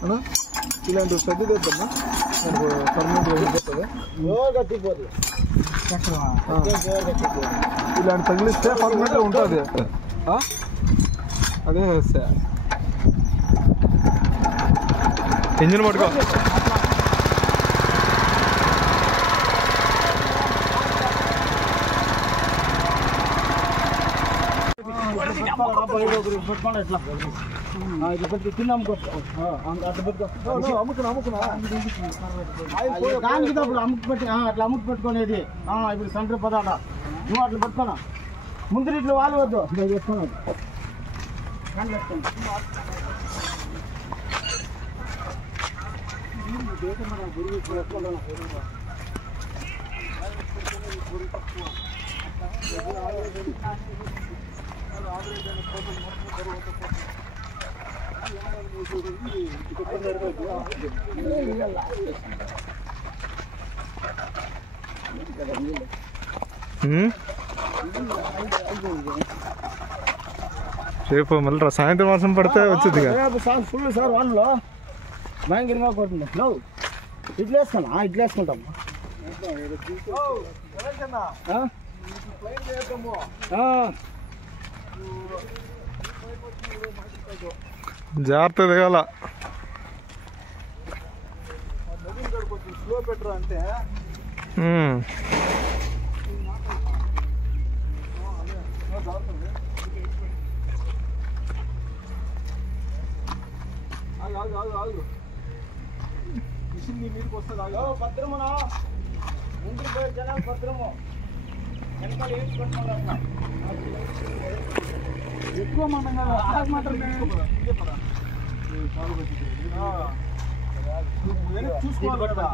అన్నా ఇలాంటివి పెద్దదేద్దమ్మా మనకు పర్మనెంట్ వెళ్ళిపోతుంది గట్టిపోతుంది ఇలాంటి తగిలిస్తే పర్మనెంట్గా ఉంటుంది అదే సార్ ఇంజిన్ పట్టుకో పెట్టుకోండి ఎట్లా ఇట్లా పెట్టి తిన్న అమ్ముకున్నప్పుడు అమ్ముకు పెట్టి అట్లా అమ్ముకు పెట్టుకునేది ఇప్పుడు సెంటర్ పదాట నువ్వు అట్లా పెట్టుకున్నా ముందు ఇట్లా వాళ్ళు వద్దు పెట్టుకున్నాను రేపు మళ్ళీ సాయంత్రం వర్షం పడితే వచ్చింది ఫుల్ సార్ వానలో భయంకరంగా కొట్టింది ఇట్లా వేసుకున్నా ఇట్లా వేసుకుంటాం జాగ్రత్త దిగాల స్లో పెట్టరా అంటే మిషన్ నీటికి వస్తుంది భద్రమునా ముందుకు పోయే జనాలు భద్రము వెనకాల ఏడ్చుకుంటున్నారు ఎక్కువ మాట చూసుకోవాలి కదా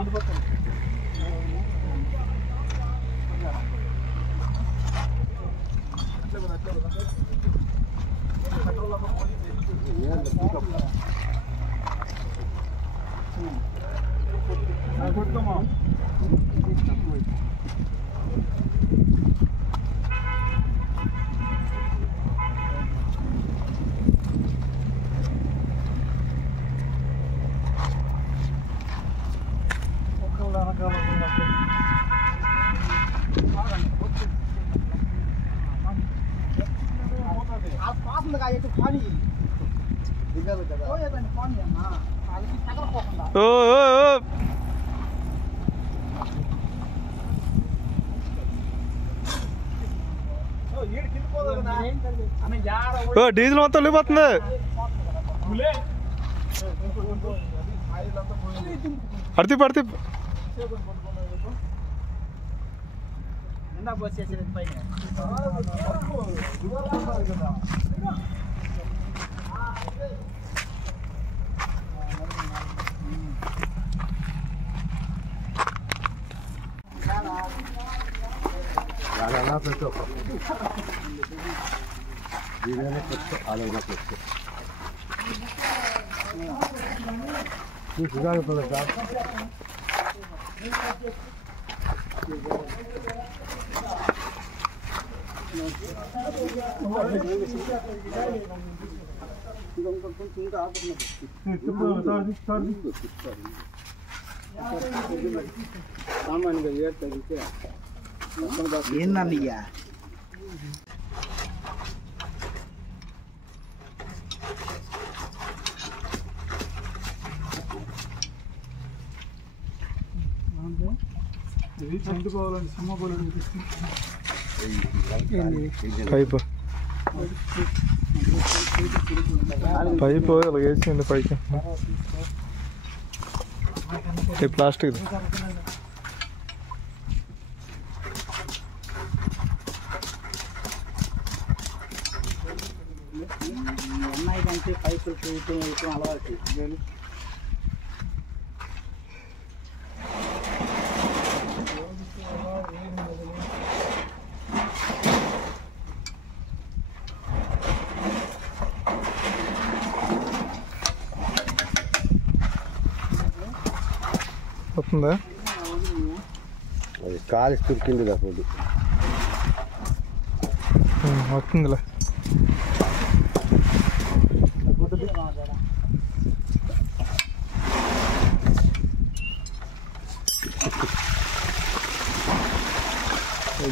కొట్టుకోమా డీజిల్ మొత్తం వెళ్ళిపోతుంది అడితే పడితే సామాన్యంగా ఏడు తగ్గితే ఏందన్నయ్యా ఇది చందుకోవాలని సింహపోలని పైపు పైపు ఇలా వేసింది పైకి ప్లాస్టిక్ అమ్మాయి కంటే పైపులు చూడటం వెళ్ళటం అలవాటు వస్తుందా అది కాలి తురికింది కదా వస్తుందిలే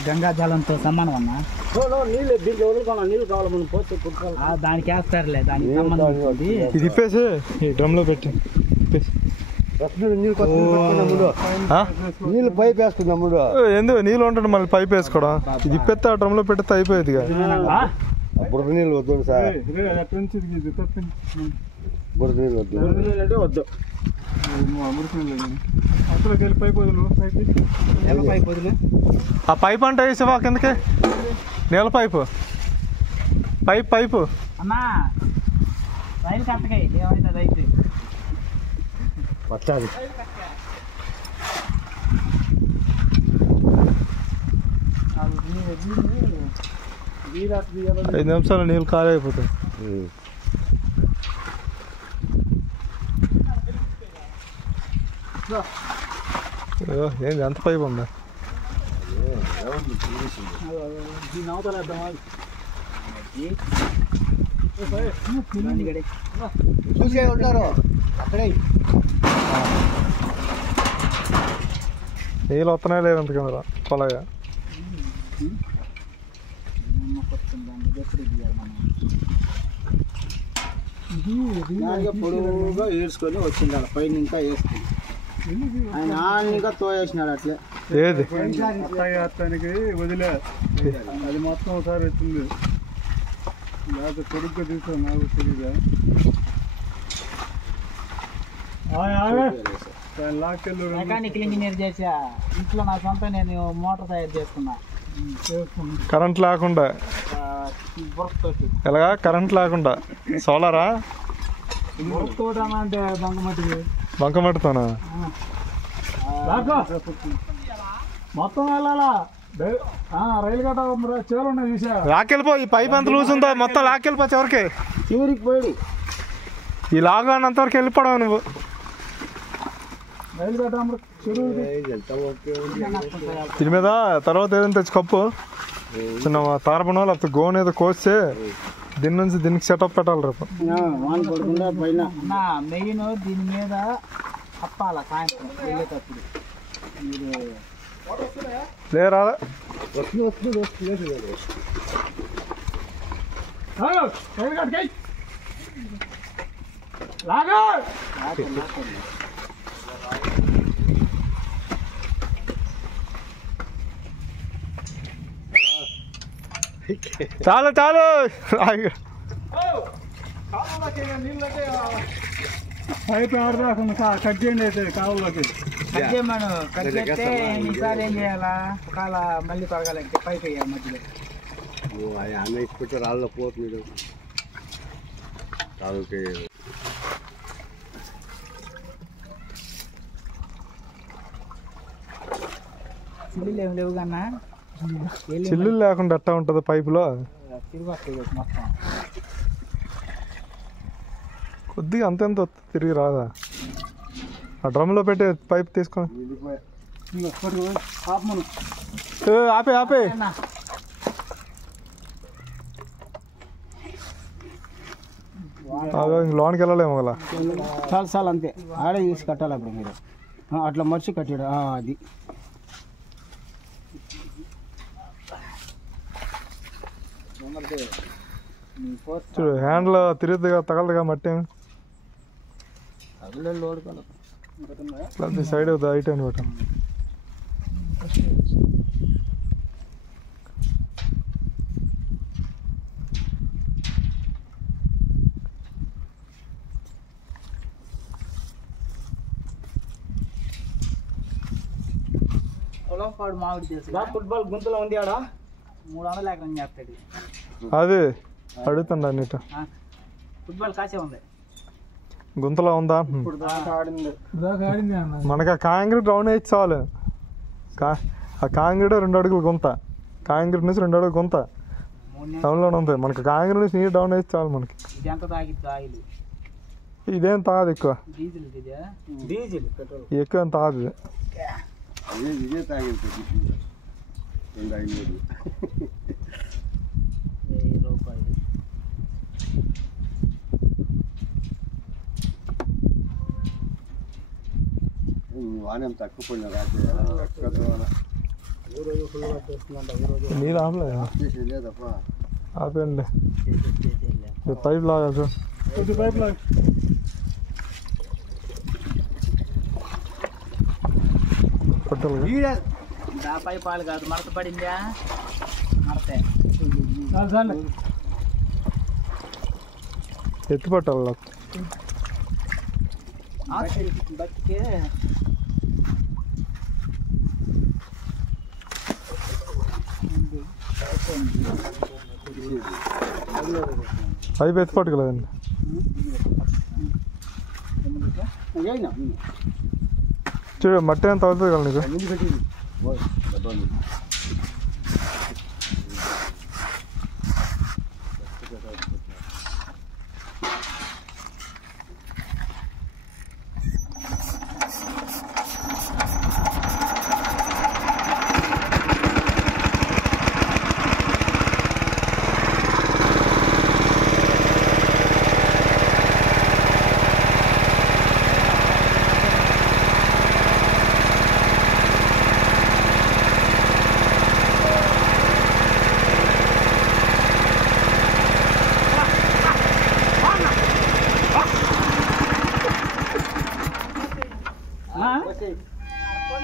గంగా జలంతో సమానం అన్న. నీళ్ళు దీంట్లో వదులుకోవాలి, నీళ్ళు కావాలి మనం పోతే కుట్టుకోవాలి. దానికి వేస్తారులే, దానికి సంబంధం ఉంది. ఇది ఇప్పేసి ఈ డ్రమ్లో పెట్టి నీళ్ళు పైప్ వేసుకుందాముడు. ఎందుకు నీళ్ళు ఉంటుంది మళ్ళీ పైప్ వేసుకోవడం? ఇది ఇప్పేస్తే ఆ డ్రమ్లో పెడితే అయిపోయేది కదా. బురద నీళ్ళు వద్దు సార్, బురద నీళ్ళు వద్దు. బురద నీళ్ళు అంటే వద్దు. ఆ పైప్ అంటే వేసావా కిందకి? నీళ్ళ పైపు పైపు అన్నా రైలు కట్టకాయ ఏమైతుంది అయితే వచ్చాది. 5 నిమిషాలు నీళ్ళు ఖాళీ అయిపోతాయి. ఏంది ఎంత పైపు ఉందా? చూసే ఉంటారు అక్కడే. నీళ్ళు వస్తున్నాయి లేదు అంత కింద కొలగా. పొడుగుగా ఏడ్చుకొని వచ్చిండాడు పైన, ఇంకా వేసుకుని ఆయన ఇంకా తోయేసినాడు అట్లే. ఏది అత్తానికి వదిలే అది మొత్తం ఒకసారి వచ్చింది. లేకపోతే కొడుకు తీసుకో, నాకు తెలియదా. మెకానికల్ ఇంజనీర్ చేసా ఇంట్లో నా సొంత నేను మోటార్ తయారు చేసుకున్నా. కరెంట్ లేకుండా బురకతోటి ఎలాగా? కరెంట్ లేకుండా సోలారా? బురకతోటనా అంటే బంకమట్టికి బంకమట్టుతానా? మొత్తం వెళ్ళాలా రైలు గట్ట చేలు ఉన్నాయి చూసా. లాక్కెళ్ళిపో. ఈ పైప్ ఎంత లూజ్ ఉందో మొత్తం లాక్కెళ్ళిపో చివరికి. చివరికి పోయి ఈ లాగ్ అంతవరకు వెళ్ళిపోవడం నువ్వు. రైలు గట్ట చెరువు దీని మీద తర్వాత ఏదైనా తెచ్చి కప్పు చిన్న తారపనో లేకపోతే గోన్ ఏదో కోస్తే దీని నుంచి దీనికి సెటప్ పెట్టాలి రేపు. వాన్ పడకుండా పైన నా మెయిన్ దీని మీద అప్పాల సాయంత్రం వెళ్ళేటప్పుడు మీరు లేరా? రైలు గట్టకై లాగా చాలు చాలు. పైపు ఆడదాకుండా కట్ చేయండి అయితే కావులోకి. కట్ చేయమను. కట్ చేస్తే ఈసారి ఏం చేయాలా? ఒకవేళ మళ్ళీ తొలగాలంటే పైపు వేయాలి మధ్యలో. అన్న ఇచ్చిపెట్టి రాళ్ళలో పోతుంది కాదుకి. చిల్లులు ఏమి లేవు కన్నా చిల్లు లేకుండా ఎట్టా ఉంటుంది పైపులో? తిరిగి వస్తాయి మొత్తం. కొద్దిగా అంతెంత తిరిగి రాదా? ఆ డ్రమ్లో పెట్టి పైప్ తీసుకొని ఆపే ఆపే. లోనికి వెళ్ళలేము కదా. చాలు చాలు అంతే. ఆడే తీసి కట్టాలి అప్పుడు మీరు అట్లా మర్చి కట్టాడు. అది చూడు హ్యాండ్లో తిరుగుతుందిగా, తగలదుగా మట్టి. లోడ్ సైడ్ హైట్ అని పెట్టాం. పొలంపాడు మామిడి తెలుసు. ఫుట్బాల్ గుంతలో ఉంది ఆడ 300 ఎకరం చేస్తాడు. అది అడుగుతుండ నీట. ఫుట్బాల్ కాసే ఉంది. గుంతలో ఉందా? ఆడింది అన్న. మనకు ఆ కాంక్రీట్ రౌండ్ వేసి చాలు. ఆ కాంక్రీట్ 2 అడుగులు గుంత, కాంక్రీట్ నుంచి 2 అడుగులు గుంత టౌన్లోనే ఉంది. మనకు కాంక్రీట్ నుంచి నీరు డౌన్ వేసి చాలు మనకి. ఇది ఎంత తాగిద్ది ఆయిల్? ఇదేం తాగదు ఎక్కువ. డీజిల్ డీజిల్ పెట్రోల్ ఎక్కువ ఏం తాగదు. ఇదే తాగింది 200 రూపాయలు. వానేం తక్కువ పోయినా రాత్రి నీళ్ళు ఆపలేదు ఆపండి పైప్ లాగా కొద్ది పైప్ లాగా పట్టాలి పై పాలు కాదు మడత పడిందా మడతే ఎత్తి పట్టాలి బతికే పైప్ ఎత్తి పట్టుకోలేదండి చూడు మట్టి ఎంత అవుతుంది కదా నీకు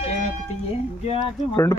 ఏమి ఎక్కుతాయి రెండు